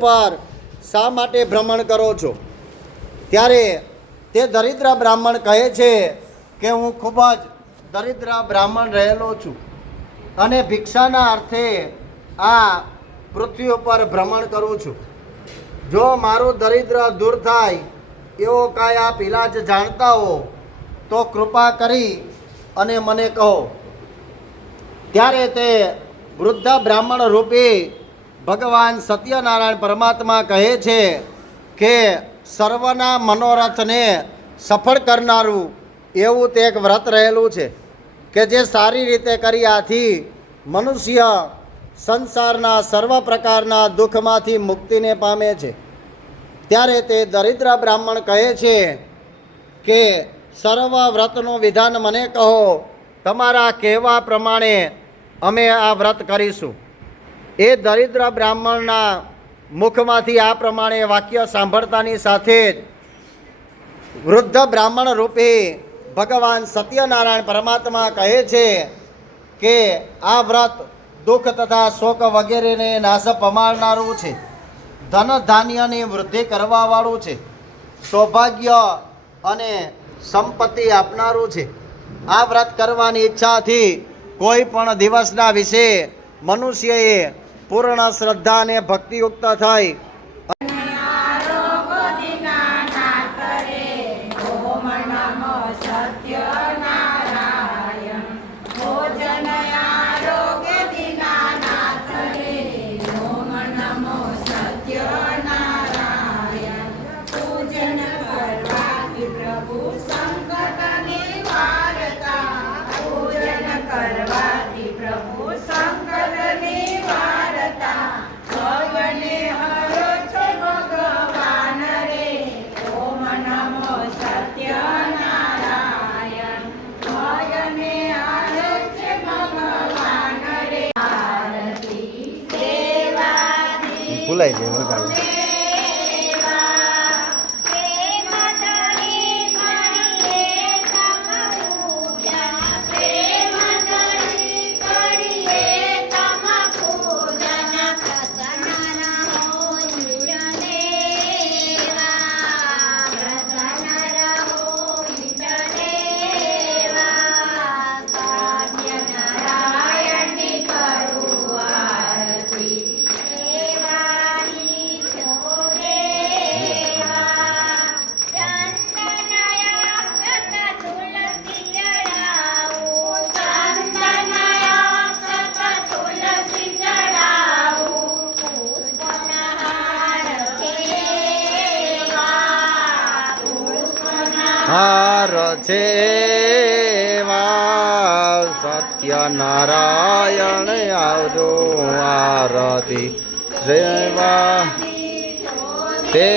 પર શા માટે ભ્રમણ કરો છો? ત્યારે તે દરિદ્ર બ્રાહ્મણ કહે છે કે હું ખૂબ જ દરિદ્ર બ્રાહ્મણ રહેલો છું અને ભિક્ષાના અર્થે આ પૃથ્વી ઉપર ભ્રમણ કરું છું. જો મારું દરિદ્ર દૂર થાય એવો કાંઈ આપ ઇલાજ જાણતા હો તો કૃપા કરી અને મને કહો. ત્યારે તે વૃદ્ધ બ્રાહ્મણ રૂપી ભગવાન સત્યનારાયણ પરમાત્મા કહે છે કે સર્વના મનોરથને સફળ કરનારું એવું તે એક વ્રત રહેલું છે કે જે સારી રીતે કર્યાથી મનુષ્ય સંસારના સર્વ પ્રકારના દુઃખમાંથી મુક્તિને પામે છે. ત્યારે તે દરિદ્ર બ્રાહ્મણ કહે છે કે સર્વ વ્રતનું વિધાન મને કહો, તમારા કહેવા પ્રમાણે અમે આ વ્રત કરીશું. એ દરિદ્ર બ્રાહ્મણના મુખમાંથી આ પ્રમાણે વાક્ય સાંભળતાની સાથે જ વૃદ્ધ બ્રાહ્મણ રૂપી ભગવાન સત્યનારાયણ પરમાત્મા કહે છે કે આ વ્રત દુઃખ તથા શોક વગેરેને નાશ પમાડનારું છે, ધન ધાન્યની વૃદ્ધિ કરવાવાળું છે, સૌભાગ્ય અને સંપત્તિ આપનારું છે. આ વ્રત કરવાની ઈચ્છાથી કોઈ પણ દિવસના વિશે મનુષ્યએ પૂર્ણ શ્રદ્ધા અને ભક્તિયુક્ત થઈ ભૂલાઈ જાય વગાડવું. હાર છે સત્યનારાયણ આવજો આરતી સેવા તે